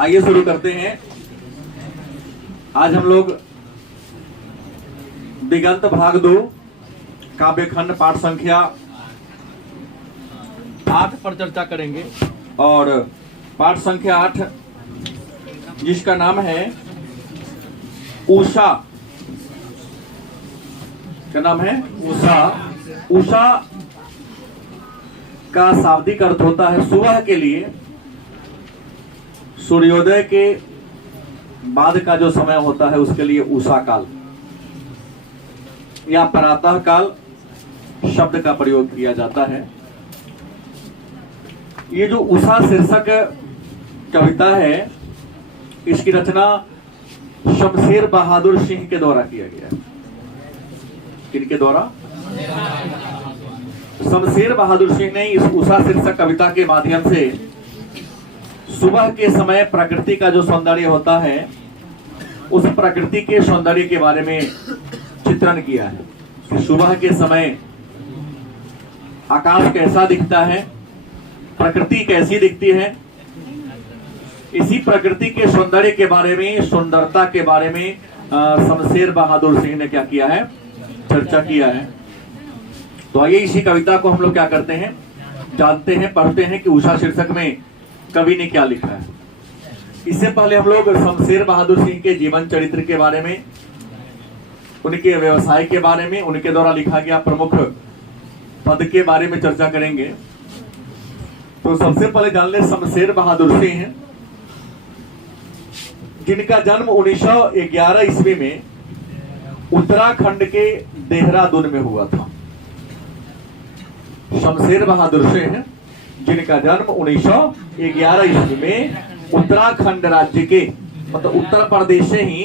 आइए शुरू करते हैं। आज हम लोग दिगंत भाग 2 काव्यखंड पाठ संख्या 8 पर चर्चा करेंगे और पाठ संख्या 8 जिसका नाम है उषा। क्या नाम है? उषा। उषा का शाब्दिक अर्थ होता है सुबह के लिए, सूर्योदय के बाद का जो समय होता है उसके लिए उषा काल या प्रातः काल शब्द का प्रयोग किया जाता है। ये जो उषा शीर्षक कविता है इसकी रचना शमशेर बहादुर सिंह के द्वारा किया गया है। किनके द्वारा? शमशेर बहादुर सिंह ने इस उषा शीर्षक कविता के माध्यम से सुबह के समय प्रकृति का जो सौंदर्य होता है उस प्रकृति के सौंदर्य के बारे में चित्रण किया है कि सुबह के समय आकाश कैसा दिखता है, प्रकृति कैसी दिखती है। इसी प्रकृति के सौंदर्य के बारे में, सुंदरता के बारे में शमशेर बहादुर सिंह ने क्या किया है? चर्चा किया है। तो आइए इसी कविता को हम लोग क्या करते हैं, जानते हैं, पढ़ते हैं कि उषा शीर्षक में कवि ने क्या लिखा है। इससे पहले हम लोग शमशेर बहादुर सिंह के जीवन चरित्र के बारे में, उनके व्यवसाय के बारे में, उनके द्वारा लिखा गया प्रमुख पद के बारे में चर्चा करेंगे। तो सबसे पहले जान ले शमशेर बहादुर सिंह जिनका जन्म 1911 ईस्वी में उत्तराखंड के देहरादून में हुआ था। शमशेर बहादुर सिंह जिनका जन्म 1911 ईस्वी में उत्तराखंड राज्य के मतलब उत्तर प्रदेश से ही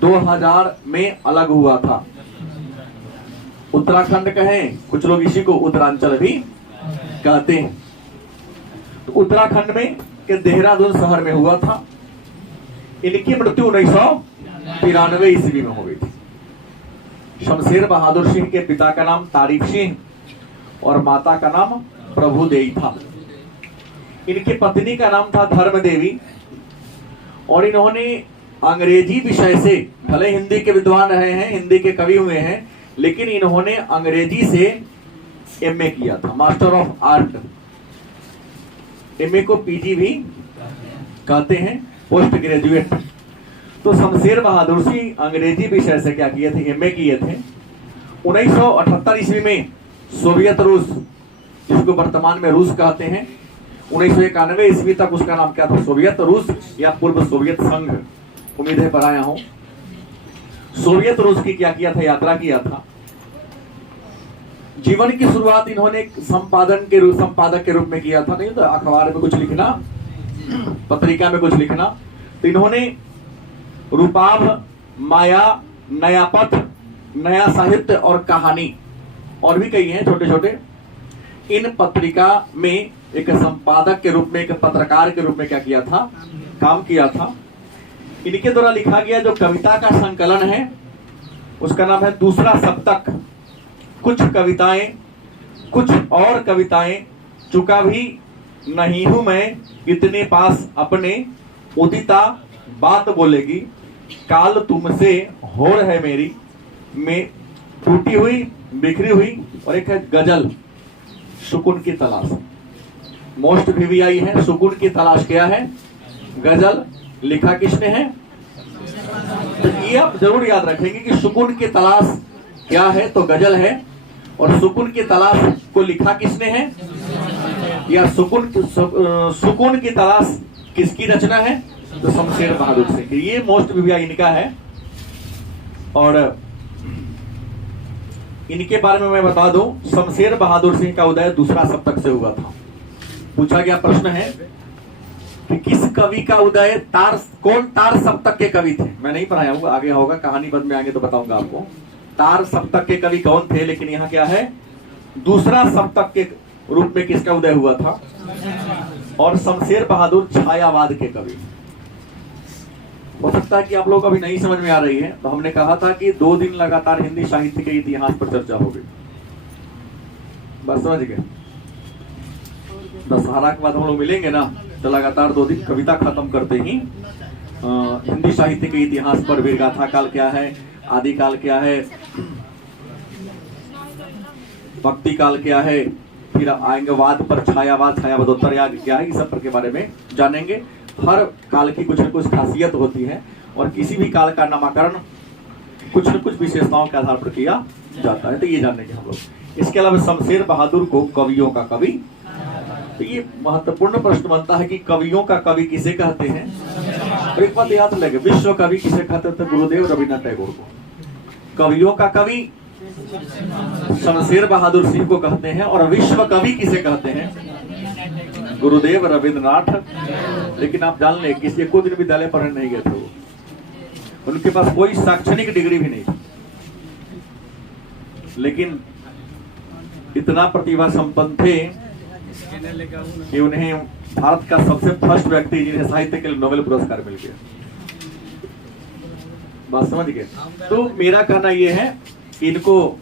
2000 में अलग हुआ था। उत्तराखंड कहें, कुछ लोग इसी को उत्तरांचल भी कहते हैं। तो उत्तराखंड में के देहरादून शहर में हुआ था। इनकी मृत्यु 1993 ईस्वी में हो गई थी। शमशेर बहादुर सिंह के पिता का नाम तारीफ सिंह और माता का नाम प्रभुदेवी था। इनकी पत्नी का नाम था धर्म देवी और इन्होंने अंग्रेजी विषय से, भले हिंदी के विद्वान रहे हैं, हिंदी के कवि हुए हैं, लेकिन इन्होंने अंग्रेजी से एमए किया था, मास्टर ऑफ आर्ट। एमए को पीजी भी कहते हैं, पोस्ट ग्रेजुएट। तो शमशेर बहादुर सिंह अंग्रेजी विषय से क्या किए थे? एमए किए थे। 1978 ईस्वी में सोवियत रूस, जिसको वर्तमान में रूस कहते हैं, 1991 ईस्वी तक उसका नाम क्या था? सोवियत रूस या पूर्व सोवियत संघ। उम्मीद है पढ़ाया हूं। सोवियत रूस की क्या किया था? यात्रा किया था। जीवन की शुरुआत इन्होंने एक संपादक के रूप में किया था। नहीं तो अखबार में कुछ लिखना, पत्रिका में कुछ लिखना। तो इन्होंने रूपाभ, माया, नया पथ, नया साहित्य और कहानी और भी कई हैं छोटे छोटे, इन पत्रिका में एक संपादक के रूप में, एक पत्रकार के रूप में क्या किया था? काम किया था। इनके द्वारा लिखा गया जो कविता का संकलन है उसका नाम है दूसरा सप्तक। कुछ कविताएं, कुछ और कविताएं, चुका भी नहीं हूं मैं इतने पास अपने, उदिता बात बोलेगी, काल तुमसे होड़ है मेरी, में टूटी हुई, बिखरी हुई, और एक है गजल सुकून की तलाश। मोस्ट VVI है। सुकून की तलाश क्या है? गजल। लिखा किसने है? तो ये आप जरूर याद रखेंगे कि सुकून की तलाश क्या है तो गजल है, और सुकून की तलाश को लिखा किसने है? या सुकून की तलाश किसकी रचना है? तो शमशेर बहादुर सिंह। ये मोस्ट VVI इनका है। और इनके बारे में मैं बता दूं, शमशेर बहादुर सिंह का उदय दूसरा सप्तक से हुआ था। पूछा गया प्रश्न है कि किस कवि का उदय कौन तार सप्तक के कवि थे? मैं नहीं पढ़ाया हूँ, आगे होगा, कहानी बद में आगे तो बताऊंगा आपको तार सप्तक के कवि कौन थे। लेकिन यहाँ क्या है? दूसरा सप्तक के रूप में किसका उदय हुआ था? और शमशेर बहादुर छायावाद के कवि। हो सकता है कि आप लोग अभी नहीं समझ में आ रही है, तो हमने कहा था कि 2 दिन लगातार हिंदी साहित्य के इतिहास पर चर्चा होगी। बस समझ गए? दशहरा के बाद हम लोग मिलेंगे ना, तो लगातार 2 दिन कविता खत्म करते ही हिंदी साहित्य के इतिहास पर वीरगाथा काल क्या है, आदि काल क्या है, भक्ति काल क्या है, फिर आएंगे वाद पर, छायावाद, छायावादोत्तर याग क्या है, इस सब के बारे में जानेंगे। हर काल की कुछ न कुछ खासियत होती है और किसी भी काल का नामकरण कुछ न कुछ विशेषताओं के आधार पर किया जाता है, तो ये जानेंगे हम लोग। इसके अलावा शमशेर बहादुर को कवियों का कवि, तो ये महत्वपूर्ण प्रश्न बनता है कि कवियों का कवि किसे कहते हैं। तो एक बात याद लगे, विश्व कवि किसे कहते थे? गुरुदेव रविन्द्रनाथ टैगोर को। कवियों का कवि शमशेर बहादुर सिंह को कहते हैं और विश्व कवि किसे कहते हैं? गुरुदेव रविन्द्रनाथ। लेकिन आप जान लें किसी को दिन विद्यालय पढ़ने नहीं गए थे वो, उनके पास कोई शैक्षणिक डिग्री भी नहीं, लेकिन इतना प्रतिभा संपन्न थे कि उन्हें भारत का सबसे फर्स्ट व्यक्ति जिन्हें साहित्य के लिए नोबेल पुरस्कार मिल गया। बात समझ गए? तो मेरा कहना यह है कि इनको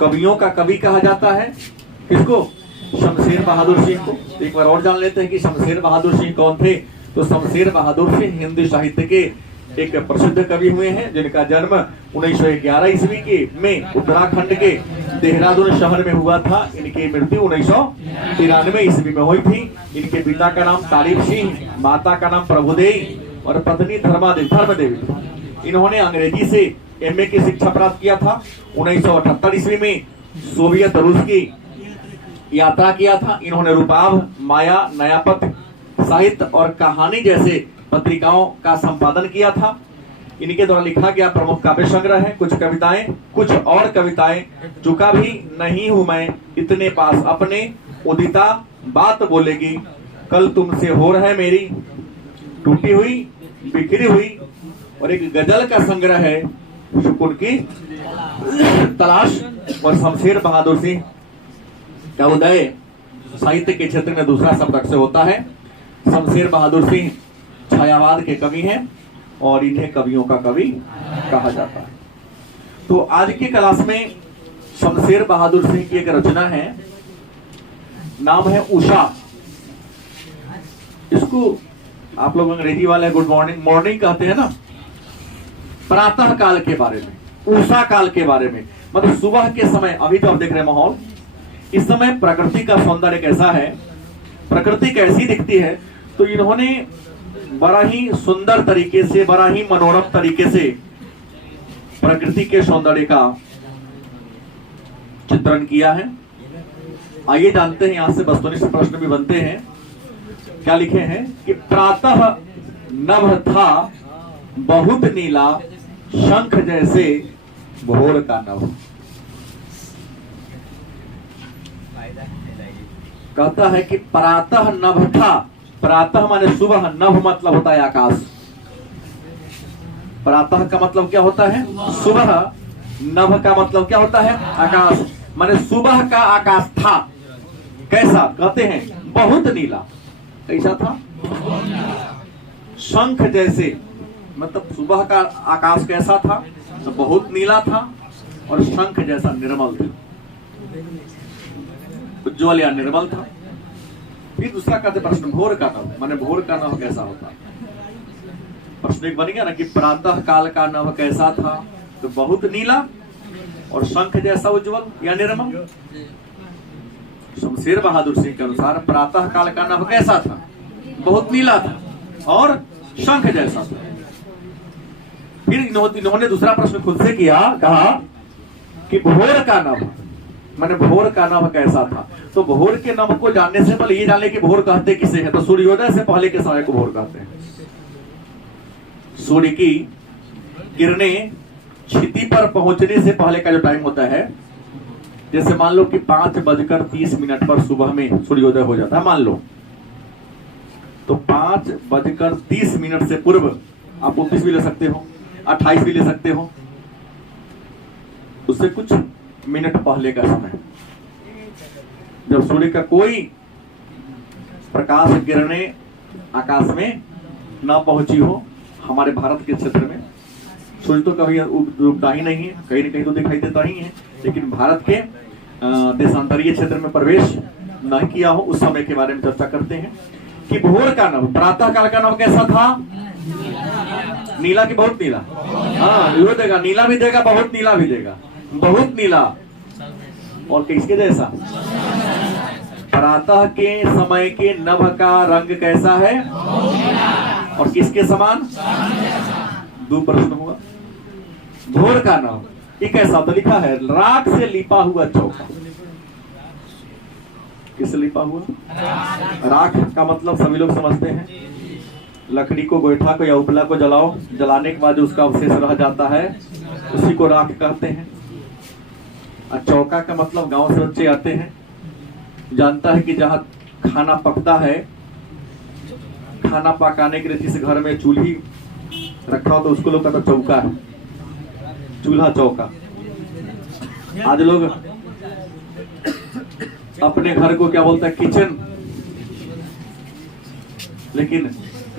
कवियों का कवि कहा जाता है। किसको? शमशेर बहादुर सिंह को। तो एक बार और जान लेते हैं कि शमशेर बहादुर सिंह कौन थे। तो शमशेर बहादुर सिंह हिंदी साहित्य के एक प्रसिद्ध कवि हुए हैं, जिनका जन्म 1911 ईस्वी के में उत्तराखंड के देहरादून शहर में हुआ था। इनकी मृत्यु 1993 ईस्वी में हुई थी। इनके पिता का नाम तारीफ सिंह, माता का नाम प्रभुदेवी और पत्नी धर्मदेवी थी। इन्होंने अंग्रेजी से एमए की शिक्षा प्राप्त किया था। 1978 ईस्वी में सोवियत रूस की यात्रा किया था। इन्होंने रूपाभ, माया, नयापथ, साहित्य और कहानी जैसे पत्रिकाओं का संपादन किया था। इनके द्वारा लिखा गया प्रमुख काव्य संग्रह है कुछ कविताएं, कुछ और कविताएं। चुका भी नहीं हूं मैं इतने पास अपने, उदिता बात बोलेगी, कल तुमसे हो रहा है मेरी, टूटी हुई बिखरी हुई, और एक गजल का संग्रह है सुकून की तलाश। और शमशेर बहादुर सिंह का उदय साहित्य के क्षेत्र में दूसरा शब्द से होता है। शमशेर बहादुर सिंह छायावाद के कवि हैं और इन्हें कवियों का कवि कहा जाता है। तो आज की क्लास में शमशेर बहादुर सिंह की एक रचना है, नाम है उषा। इसको आप लोग अंग्रेजी वाले गुड मॉर्निंग मॉर्निंग कहते हैं ना। प्रातः काल के बारे में, उषा काल के बारे में, मतलब सुबह के समय। अभी तो आप देख रहे हैं माहौल, इस समय प्रकृति का सौंदर्य कैसा है, प्रकृति कैसी दिखती है। तो इन्होंने बड़ा ही सुंदर तरीके से, बड़ा ही मनोरम तरीके से प्रकृति के सौंदर्य का चित्रण किया है। आइए जानते हैं, यहां से वस्तुनिष्ठ प्रश्न भी बनते हैं। क्या लिखे हैं कि प्रातः नभ था बहुत नीला, शंख जैसे भोर का नभ। कहता है कि प्रातः नभ था, प्रातः माने सुबह, नभ मतलब होता है आकाश। प्रातः का मतलब क्या होता है? सुबह। नभ का मतलब क्या होता है? आकाश। माने सुबह का आकाश था कैसा? कहते हैं बहुत नीला। कैसा था? शंख जैसे, मतलब सुबह का आकाश कैसा था? तो बहुत नीला था और शंख जैसा निर्मल था, उज्ज्वल या निर्मल था। फिर दूसरा कहते प्रश्न भोर का नभ, माने भोर का नभ कैसा होता? प्रश्न एक बन गया ना कि प्रातः काल का नभ कैसा था? तो बहुत नीला और शंख जैसा उज्ज्वल या निर्मल। शमशेर बहादुर सिंह के अनुसार प्रातः काल का नभ कैसा था? बहुत नीला था और शंख जैसा था। फिर इन्होंने दूसरा प्रश्न खुद से किया, कहा कि भोर का नभ, माने भोर का नभ कैसा था? तो भोर के नभ को जानने से पहले ये जान ले कि भोर कहते किसे हैं। तो सूर्योदय से पहले के समय को भोर कहते हैं। सूर्य की किरणें क्षिति पर पहुंचने से पहले का जो टाइम होता है, जैसे मान लो कि 5:30 पर सुबह में सूर्योदय हो जाता है, मान लो, तो 5:30 से पूर्व आप 29 भी ले सकते हो, 28 भी ले सकते हो, उससे कुछ मिनट पहले का समय, जब सूर्य का कोई प्रकाश किरणें आकाश में न पहुंची हो। हमारे भारत के क्षेत्र में सूर्य तो कभी उगता ही नहीं है, कहीं न कहीं तो दिखाई देता ही है, लेकिन भारत के देशांतरीय क्षेत्र में प्रवेश नहीं किया हो, उस समय के बारे में चर्चा करते हैं कि भोर का नभ, प्रातः काल का नभ कैसा था? नीला कि बहुत नीला? हाँ, यो देगा, नीला भी देगा, बहुत नीला भी देगा, बहुत नीला। और किसके जैसा? प्रातः के समय के नभ का रंग कैसा है? और किसके समान? दो प्रश्न हुआ। भोर का नभ ये कैसा? तो लिखा है राख से लिपा हुआ चौका। किससे लिपा हुआ? राख का मतलब सभी लोग समझते हैं, लकड़ी को, गोईठा को या उपला को जलाओ, जलाने के बाद जो उसका अवशेष रह जाता है उसी को राख कहते हैं। और चौका का मतलब गांव से बच्चे आते हैं, जानता है कि जहाँ खाना पकता है, खाना पकाने के लिए जिस घर में चूल्ही रखा हो तो उसको लोग कहते चौका है, चूल्हा चौका। आज लोग अपने घर को क्या बोलता है? किचन। लेकिन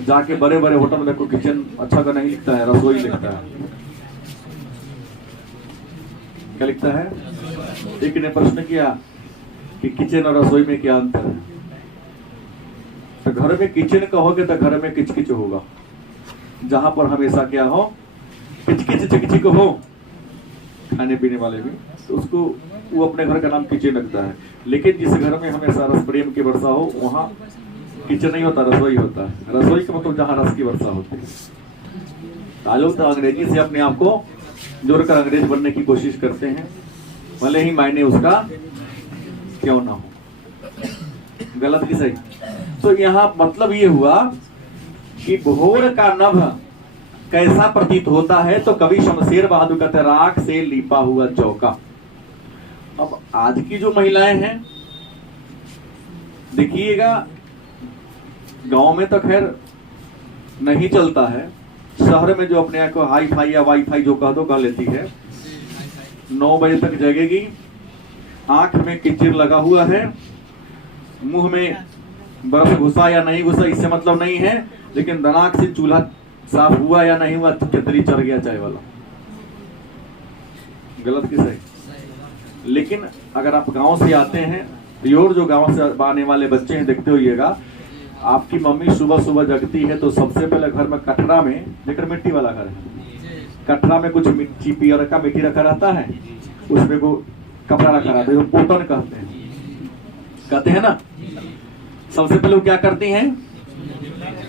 जाके बड़े बड़े होटल में देखो किचन अच्छा का नहीं लिखता है, रसोई लिखता है। क्या लिखता है? एक ने प्रश्न किया कि किचन और रसोई में क्या अंतर है? तो घर में किचन कहोगे तो घर में किचकिच होगा, जहां पर हमेशा क्या हो? किचकिच चिकचिक हो खाने पीने वाले भी, तो उसको वो अपने घर का नाम किचन रखता है। लेकिन जिस घर में हमेशा रस प्रेम की वर्षा हो वहां किचन नहीं होता, रसोई होता है। रसोई का मतलब जहां रस की वर्षा होती है। आज लोग तो अंग्रेजी से अपने आप को जोड़कर अंग्रेज बनने की कोशिश करते हैं, भले ही मायने उसका क्यों ना हो, गलत की सही। तो यहाँ मतलब ये हुआ कि भोर का नभ कैसा प्रतीत होता है? तो कवि शमशेर बहादुर कहते राख से लिपा हुआ चौका। अब आज की जो महिलाएं हैं, देखिएगा, गांव में तो खैर नहीं चलता है, शहर में जो अपने आप को हाई फाई या वाई फाई जो कह दो कह लेती है, 9 बजे तक जगेगी, आंख में किचिर लगा हुआ है, मुंह में बर्फ घुसा या नहीं घुसा इससे मतलब नहीं है, लेकिन दिमाग से चूल्हा साफ हुआ या नहीं हुआ, खिचड़ी चढ़ गया चाय वाला। गलत की सही? लेकिन अगर आप गांव से आते हैं, प्योर जो गांव से आने वाले बच्चे हैं, देखते होइएगा, आपकी मम्मी सुबह सुबह जगती है तो सबसे पहले घर में कटरा में, लेकर मिट्टी वाला घर है, कटरा में कुछ मिट्टी, पियर का मिट्टी रखा रहता है, उसमें को कपड़ा रखा रहता है, पोतन कहते हैं ना। सबसे पहले वो क्या करती हैं?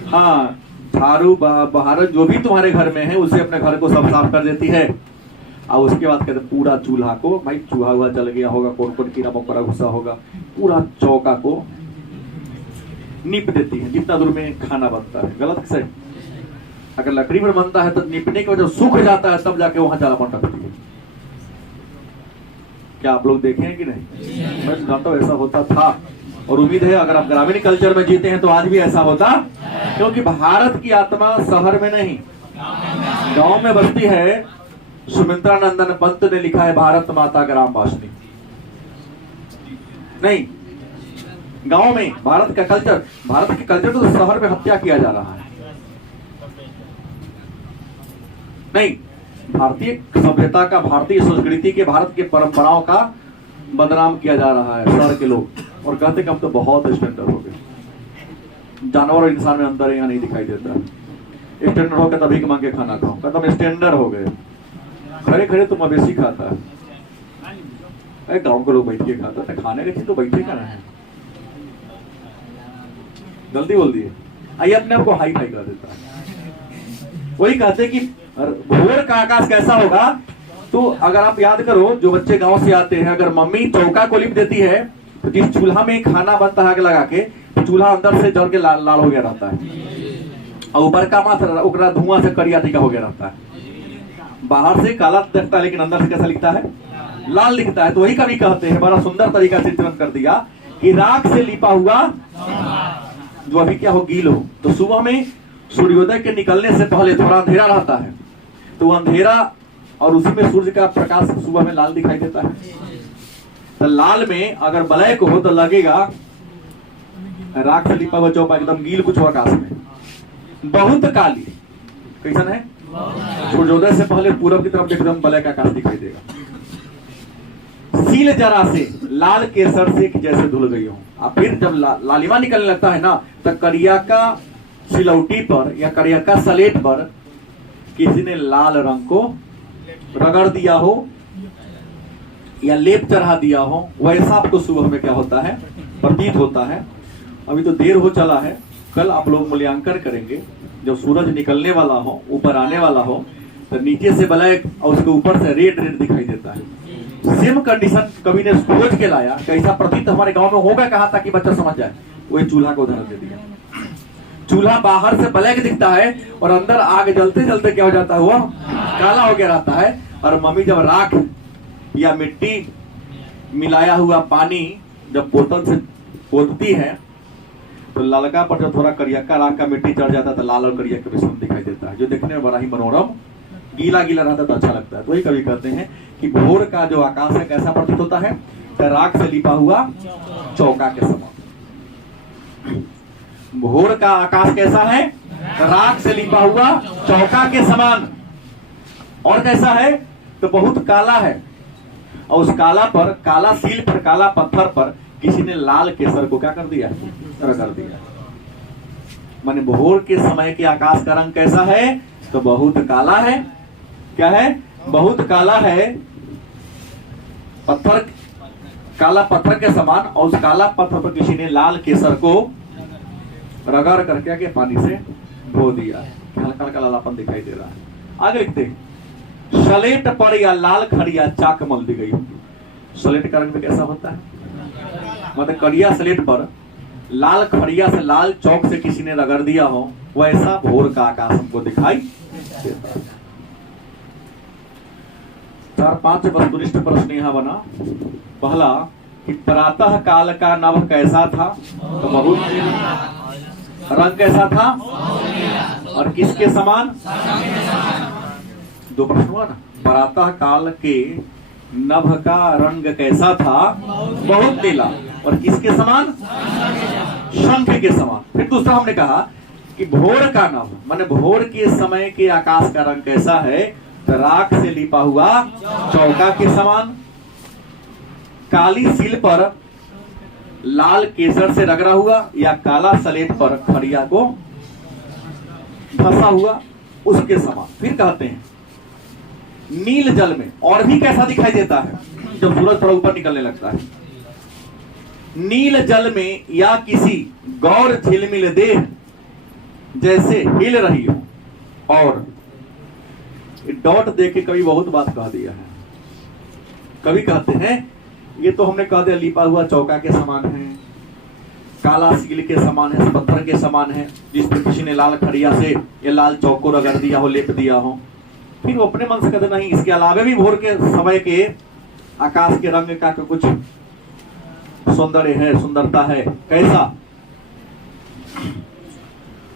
हाँ, झाड़ू बहार जो भी तुम्हारे घर में है उसे अपने घर को सब साफ कर देती है। और उसके बाद कहते पूरा चूल्हा को, भाई चूहा हुआ चल गया होगा, कौन कौन कीड़ा मकोड़ा घुसा होगा, पूरा चौका को नीप देती है जितना दूर में खाना बनता है। गलत से? अगर लकड़ी पर बनता है तो नीपने की वजह सूख जाता है, तब जाके वहां जला पटकती है। क्या आप लोग देखे हैं कि नहीं? मैं जानता हूं ऐसा होता था, और उम्मीद है अगर आप ग्रामीण कल्चर में जीते हैं तो आज भी ऐसा होता, क्योंकि भारत की आत्मा शहर में नहीं गांव में बसती है। सुमित्रा नंदन पंत ने लिखा है भारत माता ग्राम वासिनी। नहीं, गांव में भारत का कल्चर, भारत के कल्चर तो शहर में हत्या किया जा रहा है। नहीं, भारतीय सभ्यता का, भारतीय संस्कृति के, भारत के परंपराओं का बदनाम किया जा रहा है शहर के लोग, और कहते कि हम तो बहुत स्टैंडर्ड हो गए। जानवर और इंसान में अंतर यहाँ नहीं दिखाई देता है। स्टैंडर्ड हो गया तभी मांग के खाना खाओ, कहता हम स्टैंडर्ड हो गए, खड़े खड़े तो मवेशी खाता है। अरे गांव के लोग बैठ के खाता था, खाने की चीज तो बैठे का है। जल्दी बोल दिए, आइए अपने आप को हाई फाई कर देता है। वही कहते कि भोर का आकाश कैसा होगा? तो अगर आप याद करो, जो बच्चे गांव से आते हैं, अगर मम्मी चौका को लिप देती है तो जिस चूल्हा में खाना बनता है आग लगा के, तो चूल्हा अंदर से जल के लाल हो गया रहता है, और ऊपर का मात्र धुआं से करिया टीका हो गया रहता है। बाहर से काला दिखता है लेकिन अंदर से कैसा लिखता है? लाल लिखता है। तो वही कवि कहते हैं, बड़ा सुंदर तरीका से चित्रण कर दिया कि राख से लिपा हुआ जो अभी क्या हो, गील हो। तो सुबह में सूर्योदय के निकलने से पहले थोड़ा अंधेरा रहता है, तो अंधेरा और उसी में सूर्य का प्रकाश सुबह में लाल दिखाई देता है। तो लाल में अगर ब्लैक हो तो लगेगा राख से लिपा हुआ चौपा एकदम गील कुछ आकाश में। बहुत काली कैसन है? सूर्योदय से पहले पूरब की तरफ एकदम ब्लैक आकाश दिखाई देगा। सील जरा से लाल केसर से जैसे धुल गई हो। अब फिर जब लालिमा निकलने लगता है ना, तो करिया का सिलौटी पर या करिया का सलेट पर किसी ने लाल रंग को रगड़ दिया हो या लेप चढ़ा दिया हो, वैसा आपको सुबह में क्या होता है, प्रतीत होता है। अभी तो देर हो चला है, कल आप लोग मूल्यांकन करेंगे। जब सूरज निकलने वाला हो, ऊपर आने वाला हो, तो नीचे से ब्लैक और उसके ऊपर से रेड रेड दिखाई देता है। सेम कंडीशन कवि ने खोज के लाया, कैसा प्रतीत हमारे गांव में होगा, कहा ताकि बच्चा समझ जाए। वही चूल्हा को उदाहरण दे दिया। चूल्हा बाहर से ब्लैक दिखता है और अंदर आग जलते जलते क्या हो जाता है, वो काला हो गया रहता है। और मम्मी जब राख या मिट्टी मिलाया हुआ पानी जब बोतल से पोतती है, तो ललका पर जब थोड़ा करियक्का राख का मिट्टी चढ़ जाता है तो लाल और करिया का मिश्रण दिखाई देता है, जो देखने में बड़ा ही मनोरम गीला गीला रहता है तो अच्छा लगता है। तो वही कवि कहते हैं कि भोर का जो आकाश है कैसा प्रतीत होता है, राख से लिपा हुआ चौका के समान। भोर का आकाश कैसा है, राख से लिपा हुआ चौका के समान। और कैसा है, तो बहुत काला है, और उस काला पर, काला सील पर, काला पत्थर पर किसी ने लाल केसर को क्या कर दिया, रगड़ दिया। माने भोर के समय के आकाश का रंग कैसा है, तो बहुत काला है। क्या है, बहुत काला है, पत्थर, काला पत्थर के समान। और उस काला पत्थर पर किसी ने लाल केसर को रगड़ करके के पानी से धो दिया, हल्का हल्का लालापन दिखाई दे रहा है। आगे लिखते हैं, सलेट पर या लाल खड़िया चाक मल दी गई होगी। सलेट का रंग में कैसा होता है, मतलब कड़िया सलेट पर लाल खड़िया से, लाल चौक से किसी ने रगड़ दिया हो, वैसा भोर का आकाश हमको दिखाई देता है। 4-5 वस्तुनिष्ठ प्रश्न यहाँ बना। पहला कि प्रातः काल का नभ कैसा था, तो बहुत रंग कैसा था और किसके समान, 2 प्रश्न हुआ ना। प्रातः काल के नभ का रंग कैसा था, बहुत नीला, और किसके समान, शंख के समान। फिर दूसरा हमने कहा कि भोर का नभ माने भोर के समय के आकाश का रंग कैसा है, तो राख से लिपा हुआ चौका के समान। काली सील पर लाल केसर से रगड़ा हुआ या काला सलेट पर खड़िया को फंसा हुआ, उसके समान। फिर कहते हैं नील जल में और भी कैसा दिखाई देता है, जब सूरज थोड़ा ऊपर निकलने लगता है। नील जल में या किसी गौर झिलमिल देह जैसे हिल रही हो। और डॉट देके कभी बहुत बात कह दिया है। कभी कहते हैं ये तो हमने कह दिया लिपा हुआ चौका के समान है, काला सील के समान है, पत्थर के समान है, जिस पर किसी ने लाल खड़िया से ये लाल चौक को रगड़ दिया हो, लेप दिया हो। फिर वो अपने मन से कहते नहीं, इसके अलावा भी भोर के समय के आकाश के रंग का कुछ सौंदर्य है, सुंदरता है। कैसा,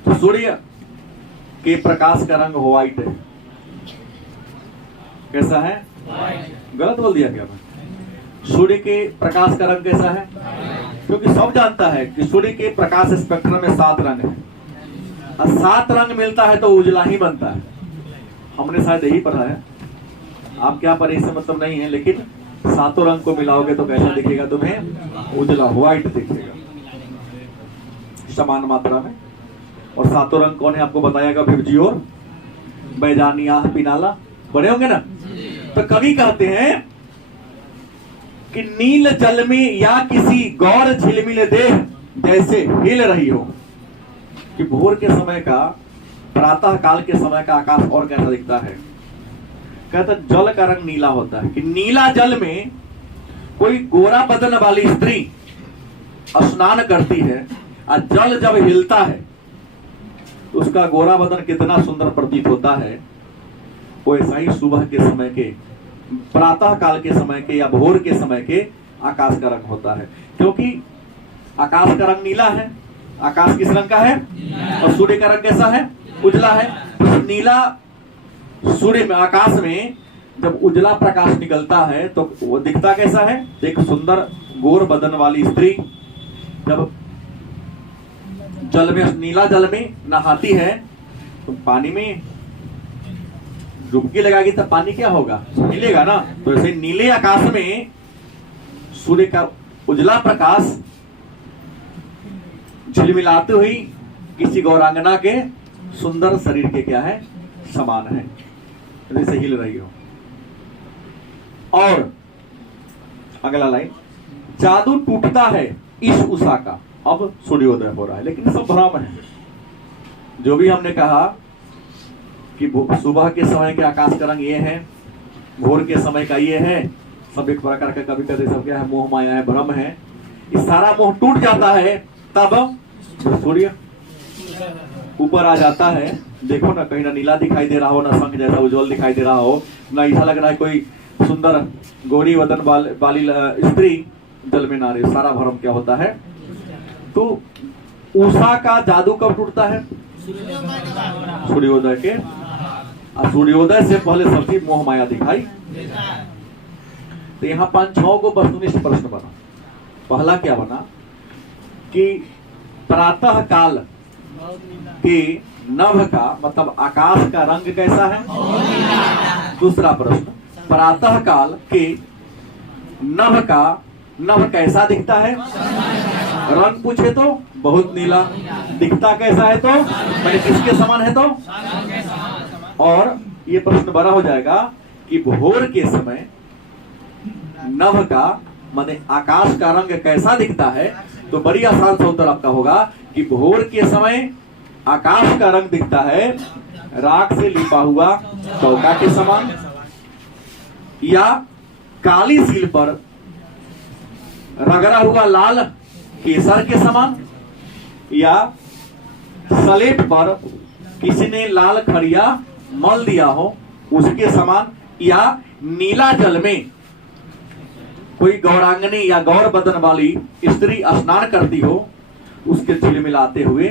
तो सूर्य के प्रकाश का रंग व्हाइट है। कैसा है, गलत बोल दिया क्या मैं, सूर्य के प्रकाश का रंग कैसा है, क्योंकि सब जानता है कि सूर्य के प्रकाश स्पेक्ट्रम में 7 रंग है, और 7 रंग मिलता है तो उजला ही बनता है। हमने शायद यही पढ़ा है, आप क्या पढ़े इससे मतलब नहीं है, लेकिन 7 रंग को मिलाओगे तो कैसा दिखेगा तुम्हें, उजला, व्हाइट दिखेगा समान मात्रा में। और 7 रंग कौन है आपको बताएगा, फिर और बैजानिया, पिनाला, बड़े होंगे ना। तो कवि कहते हैं कि नील जल में या किसी गौर झिलमिल देह जैसे हिल रही हो। कि भोर के समय का, प्रातः काल के समय का आकाश और कैसा दिखता है, कहता जल का रंग नीला होता है। कि नीला जल में कोई गोरा बदन वाली स्त्री स्नान करती है, और जल जब हिलता है तो उसका गोरा बदन कितना सुंदर प्रतीत होता है। वो ऐसा ही सुबह के समय के, प्रातः काल के समय के या भोर के समय के आकाश का रंग होता है। क्योंकि आकाश का रंग नीला है, आकाश किस रंग का है, और सूर्य का रंग कैसा है, उजला है। तो नीला सूर्य में, आकाश में जब उजला प्रकाश निकलता है तो वो दिखता कैसा है, एक सुंदर गोर बदन वाली स्त्री जब जल में, नीला जल में नहाती है तो पानी में डुबकी लगाएगी तब पानी क्या होगा, मिलेगा ना। तो ऐसे नीले आकाश में सूर्य का उजला प्रकाश झिलमिलाते हुई किसी गौरांगना के सुंदर शरीर के क्या है, समान है, जैसे हिल रही हो। और अगला लाइन, जादू टूटता है इस उषा का। अब सूर्योदय हो रहा है, लेकिन सब भ्रम है। जो भी हमने कहा कि सुबह के समय के आकाश का रंग ये है, भोर के समय का ये है, सब एक प्रकार का कभी कभी सब क्या है, मोह माया है, भ्रम है। इस सारा मोह टूट जाता है तब सूर्य ऊपर आ जाता है। देखो ना, कहीं ना नीला दिखाई दे रहा हो, ना शंख जैसा उज्जवल दिखाई दे रहा हो, ना ऐसा लग रहा है कोई सुंदर गोरी वदन वाली स्त्री जल में ना रही। सारा भ्रम क्या होता है। तो उषा का जादू कब टूटता है, सूर्योदय के। सूर्योदय से पहले सब चीज मोह माया दिखाई। तो यहाँ 5-6 को वस्तुनिष्ठ प्रश्न बना। पहला क्या बना कि प्रातः काल के नभ का मतलब आकाश का रंग कैसा है। दूसरा प्रश्न, प्रातः काल के नभ का नभ कैसा दिखता है। रंग पूछे तो बहुत नीला, दिखता कैसा है तो मैंने किसके समान है तो। और ये प्रश्न बड़ा हो जाएगा कि भोर के समय नभ का माने आकाश का रंग कैसा दिखता है। तो बड़ी आसान सा उत्तर आपका होगा कि भोर के समय आकाश का रंग दिखता है राख से लिपा हुआ चौका के समान, या काली सील पर रगड़ा हुआ लाल केसर के समान, या सलेट पर किसी ने लाल खड़िया मल दिया हो उसके समान, या नीला जल में कोई गौरांगनी या गौर बदन वाली स्त्री स्नान करती हो उसके झिलमिलाते हुए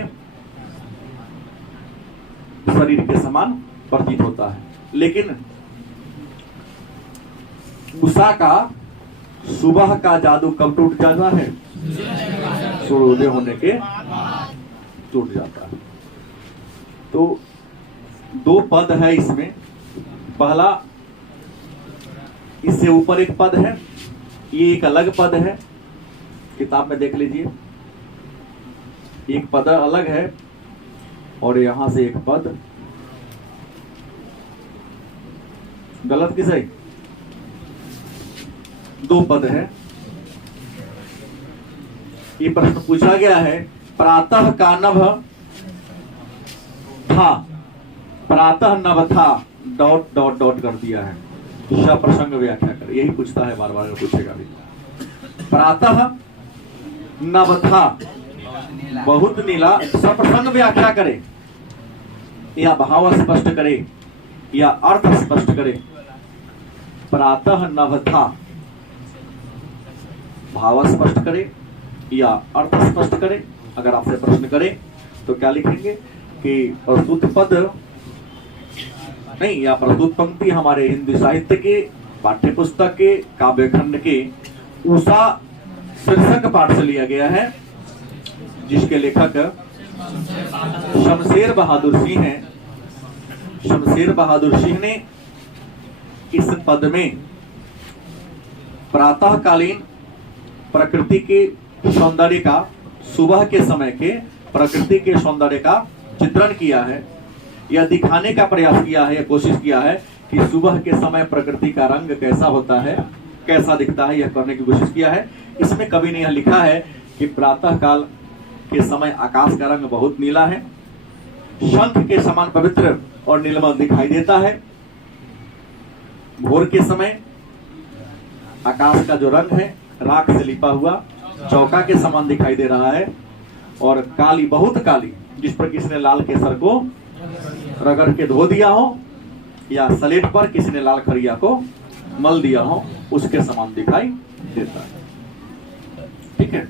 शरीर के समान प्रतीत होता है। लेकिन उषा का सुबह का जादू कब टूट जाता है, सूर्योदय होने के टूट जाता है। तो 2 पद है इसमें। पहला, इससे ऊपर एक पद है, ये एक अलग पद है, किताब में देख लीजिए। एक पद अलग है और यहां से एक पद गलत, किस है 2 पद है। ये प्रश्न पूछा गया है, प्रातः का नभ था, प्रातः नभ था डॉट डॉट डॉट कर दिया है, सप्रसंग व्याख्या कर। यही पूछता है, बार बार पूछेगा भी। प्रातः नभ था बहुत नीला, सप्रसंग व्याख्या करे या भाव स्पष्ट करे या अर्थ स्पष्ट करे। प्रातः नभ था भाव स्पष्ट करे या अर्थ स्पष्ट करे। अगर आपसे प्रश्न करे तो क्या लिखेंगे कि प्रस्तुत पद नहीं या प्रस्तुत पंक्ति हमारे हिंदी साहित्य के पाठ्य पुस्तक के काव्य खंड के उषा शीर्षक पाठ से लिया गया है, जिसके लेखक शमशेर बहादुर सिंह हैं। शमशेर बहादुर सिंह ने इस पद में प्रातःकालीन प्रकृति के सौंदर्य का, सुबह के समय के प्रकृति के सौंदर्य का चित्रण किया है। यह दिखाने का प्रयास किया है, कोशिश किया है कि सुबह के समय प्रकृति का रंग कैसा होता है, कैसा दिखता है, यह करने की कोशिश किया है। इसमें कवि ने यह लिखा है कि प्रातः काल के समय आकाश का रंग बहुत नीला है, शंख के समान पवित्र और नीलमय दिखाई देता है। भोर के समय आकाश का जो रंग है राख से लिपा हुआ चौका के समान दिखाई दे रहा है, और काली, बहुत काली, जिस पर किसी ने लाल केसर को रगड़ के धो दिया हो या सलेट पर किसी ने लाल खड़िया को मल दिया हो, उसके समान दिखाई देता है। ठीक है।